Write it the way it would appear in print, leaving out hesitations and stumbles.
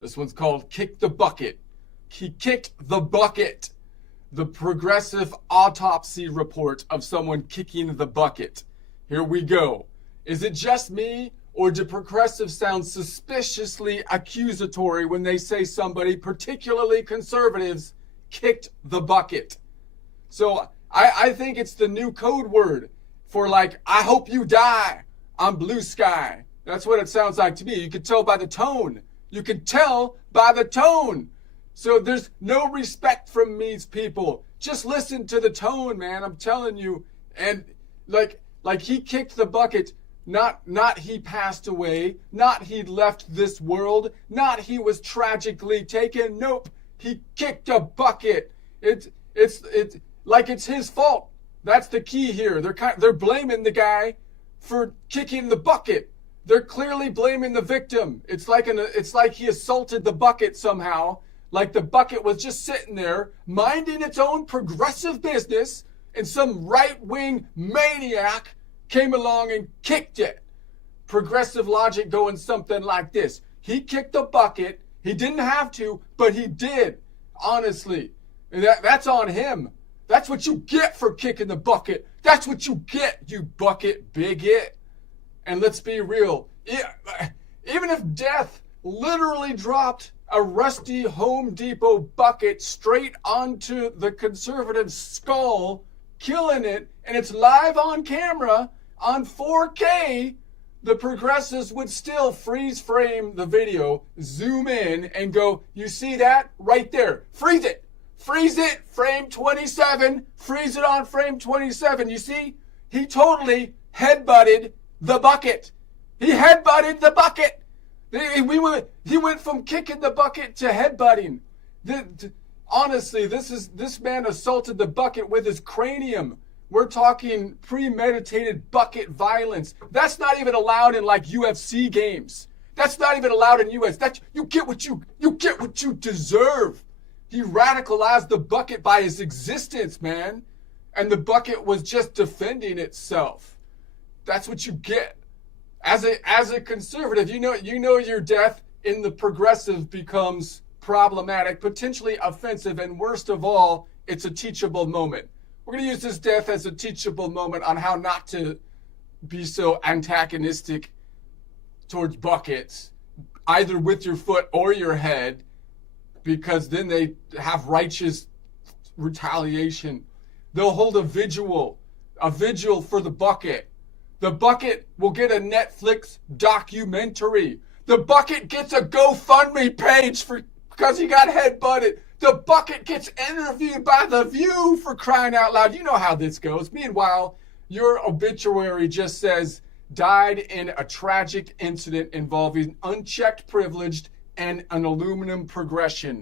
This one's called Kick the Bucket. He kicked the bucket. The progressive autopsy report of someone kicking the bucket. Here we go. Is it just me, or do progressives sound suspiciously accusatory when they say somebody, particularly conservatives, kicked the bucket? So I think it's the new code word for, like, I hope you die on blue sky. That's what it sounds like to me. You can tell by the tone. You can tell by the tone. So there's no respect from these people. Just listen to the tone, man. I'm telling you. And like he kicked the bucket. Not he passed away. Not he left this world. Not he was tragically taken. Nope. He kicked a bucket. It's like it's his fault. That's the key here. They're blaming the guy for kicking the bucket. They're clearly blaming the victim. It's like he assaulted the bucket somehow. Like the bucket was just sitting there, minding its own progressive business, and some right-wing maniac came along and kicked it. Progressive logic going something like this. He kicked the bucket. He didn't have to, but he did. Honestly. And that's on him. That's what you get for kicking the bucket. That's what you get, you bucket bigot. And let's be real. Even if death literally dropped a rusty Home Depot bucket straight onto the conservative skull, killing it, and it's live on camera on 4K, the progressives would still freeze frame the video, zoom in, and go, you see that? Right there. Freeze it. Freeze it. Frame 27. Freeze it on frame 27. You see? He totally headbutted the bucket. He headbutted the bucket. He went from kicking the bucket to headbutting. Honestly, this man assaulted the bucket with his cranium. We're talking premeditated bucket violence. That's not even allowed in like UFC games. That's not even allowed in US. You get what you deserve. He radicalized the bucket by his existence, man. And the bucket was just defending itself. That's what you get. As a conservative, you know your death in the progressive becomes problematic, potentially offensive, and worst of all, it's a teachable moment. We're going to use this death as a teachable moment on how not to be so antagonistic towards buckets, either with your foot or your head, because then they have righteous retaliation. They'll hold a vigil for the bucket. The bucket will get a Netflix documentary. The bucket gets a GoFundMe page because he got headbutted. The bucket gets interviewed by The View, for crying out loud. You know how this goes. Meanwhile, your obituary just says, died in a tragic incident involving unchecked privilege and an aluminum progression.